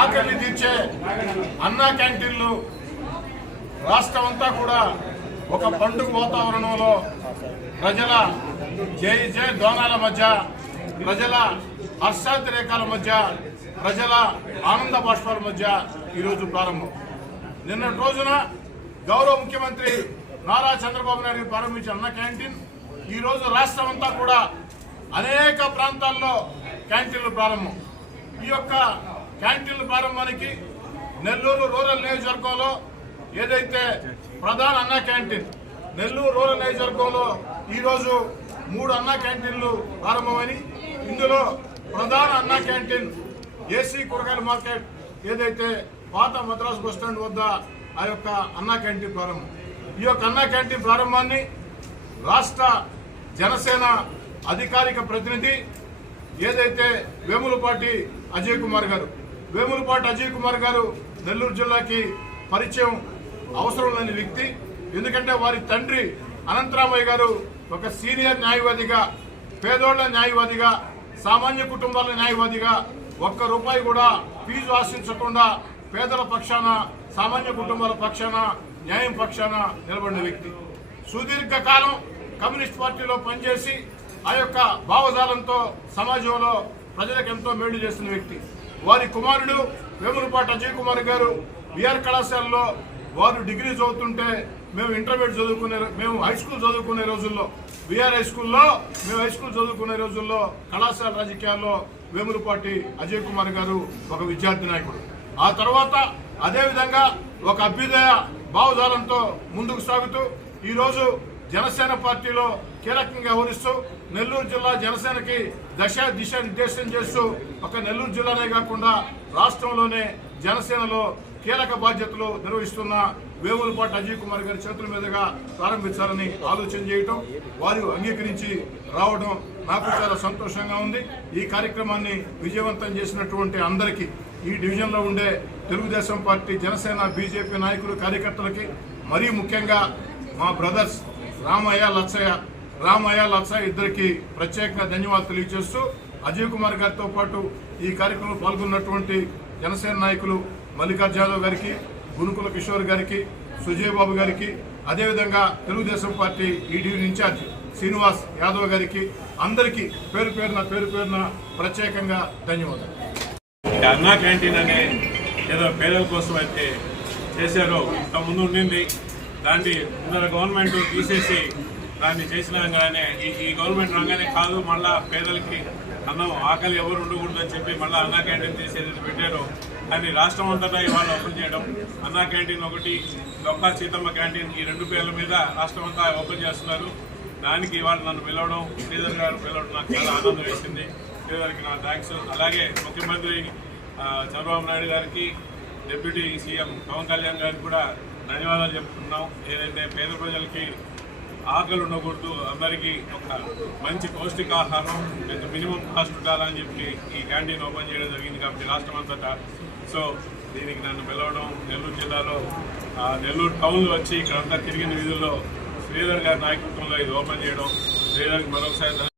ఆకలిని తీర్చే అన్నా క్యాంటీన్లు రాష్ట్రం అంతా కూడా ఒక పండుగ వాతావరణంలో ప్రజల జై జై దోనాల మధ్య, ప్రజల హర్షాతిరేకాల మధ్య, ప్రజల ఆనంద బాష్పాల మధ్య ఈరోజు ప్రారంభం. నిన్నటి రోజున గౌరవ ముఖ్యమంత్రి నారా చంద్రబాబు నాయుడు ప్రారంభించిన అన్న క్యాంటీన్ ఈరోజు రాష్ట్రం అంతా కూడా అనేక ప్రాంతాల్లో క్యాంటీన్లు ప్రారంభం. ఈ యొక్క క్యాంటీన్ల ప్రారంభానికి నెల్లూరు రూరల్ నియోజకవర్గంలో ఏదైతే ప్రధాన అన్నా క్యాంటీన్ నెల్లూరు రూరల్ నియోజకవర్గంలో ఈరోజు 3 అన్నా క్యాంటీన్లు ప్రారంభమని, ఇందులో ప్రధాన అన్నా క్యాంటీన్ ఏసీ కూరగాయల మార్కెట్ ఏదైతే పాత మద్రాసు బస్టాండ్ వద్ద ఆ యొక్క అన్నా క్యాంటీన్ ప్రారంభం. ఈ యొక్క అన్నా క్యాంటీన్ ప్రారంభాన్ని రాష్ట్ర జనసేన అధికారిక ప్రతినిధి ఏదైతే వేములపాటి అజయ్ కుమార్ గారు నెల్లూరు జిల్లాకి పరిచయం అవసరం లేని వ్యక్తి. ఎందుకంటే వారి తండ్రి అనంతరామయ్య గారు ఒక సీనియర్ న్యాయవాదిగా, పేదోళ్ల న్యాయవాదిగా, సామాన్య కుటుంబాల న్యాయవాదిగా, ₹1 కూడా ఫీజు ఆశించకుండా పేదల పక్షాన, సామాన్య కుటుంబాల పక్షాన, న్యాయం పక్షాన నిలబడిన వ్యక్తి. సుదీర్ఘకాలం కమ్యూనిస్ట్ పార్టీలో పనిచేసి ఆ యొక్క భావజాలంతో సమాజంలో ప్రజలకు ఎంతో మేలు చేస్తున్న వ్యక్తి. వారి కుమారుడు వేములపాటి అజయ్ కుమార్ గారు బిఆర్ కళాశాలలో వారు డిగ్రీ చదువుతుంటే మేము ఇంటర్మీడియట్ మేము హై స్కూల్ చదువుకునే రోజుల్లో, బిఆర్ హై స్కూల్ చదువుకునే రోజుల్లో కళాశాల రాజకీయాల్లో వేములపాటి అజయ్ కుమార్ గారు ఒక విద్యార్థి నాయకుడు. ఆ తర్వాత అదేవిధంగా ఒక అభ్యుదయ భావజాలంతో ముందుకు సాగుతూ ఈరోజు జనసేన పార్టీలో కీలకంగా వ్యవహరిస్తూ నెల్లూరు జిల్లా జనసేనకి దిశ నిర్దేశం చేస్తూ ఒక నెల్లూరు జిల్లానే కాకుండా రాష్ట్రంలోనే జనసేనలో కీలక బాధ్యతలు నిర్వహిస్తున్న వేములపాటి అజయ్ కుమార్ గారి చేతుల మీదుగా ప్రారంభించాలని ఆలోచన చేయటం, వారు అంగీకరించి రావడం నాకు చాలా సంతోషంగా ఉంది. ఈ కార్యక్రమాన్ని విజయవంతం చేసినటువంటి అందరికీ, ఈ డివిజన్లో ఉండే తెలుగుదేశం పార్టీ, జనసేన, బీజేపీ నాయకులు, కార్యకర్తలకి, మరీ ముఖ్యంగా మా బ్రదర్స్ రామయ్య లచ్చయ్య ఇద్దరికి ప్రత్యేకంగా ధన్యవాదాలు తెలియజేస్తూ, అజయ్ కుమార్ గారితో పాటు ఈ కార్యక్రమంలో పాల్గొన్నటువంటి జనసేన నాయకులు మల్లికార్జున యాదవ్ గారికి, గునుకుల కిషోర్ గారికి, సుజయ్ బాబు గారికి, అదేవిధంగా తెలుగుదేశం పార్టీ ఈ డివిజన్ ఇన్ఛార్జ్ శ్రీనివాస్ యాదవ్ గారికి, అందరికీ పేరు పేరున ప్రత్యేకంగా ధన్యవాదాలు. అన్నా క్యాంటీన్ అనే ఏదో పేదల కోసం అయితే చేశారో ఇంతకుముందు ఉండింది. దాన్ని ముందర గవర్నమెంట్ తీసేసి దాన్ని చేసినాగానే ఈ గవర్నమెంట్ రాగానే కాదు, మళ్ళా పేదలకి అన్నం ఆకలి ఎవరు ఉండకూడదని చెప్పి మళ్ళీ అన్నా క్యాంటీన్ తీసేది పెట్టారు. కానీ రాష్ట్రం అంతటా ఇవాళ ఓపెన్ చేయడం, అన్నా క్యాంటీన్ ఒకటి, డొక్కా సీతమ్మ క్యాంటీన్, ఈ 2 పేర్ల మీద రాష్ట్రం అంతా ఓపెన్ చేస్తున్నారు. దానికి ఇవాళ నన్ను పిలవడం, శ్రీధర్ గారు పిలవడం నాకు చాలా ఆనందం వేసింది. శ్రీధర్కి నా థ్యాంక్స్. అలాగే ముఖ్యమంత్రి చంద్రబాబు నాయుడు గారికి, డిప్యూటీ సీఎం పవన్ కళ్యాణ్ గారికి కూడా ధన్యవాదాలు చెప్తున్నాం. ఏదైతే పేద ప్రజలకి ఆకలి ఉండకూడదు, అందరికీ ఒక మంచి పౌష్టికాహారం విత్ మినిమం కాస్ట్ ఉండాలని చెప్పి ఈ క్యాంటీన్ ఓపెన్ చేయడం జరిగింది. కాబట్టి రాష్ట్రం అంతటా సో దీనికి నన్ను పిలవడం, నెల్లూరు జిల్లాలో నెల్లూరు టౌన్లో వచ్చి ఇక్కడంతా తిరిగిన వీధుల్లో శ్రీధర్ గారి నాయకత్వంలో ఇది ఓపెన్ చేయడం, శ్రీధర్కి మరొకసారి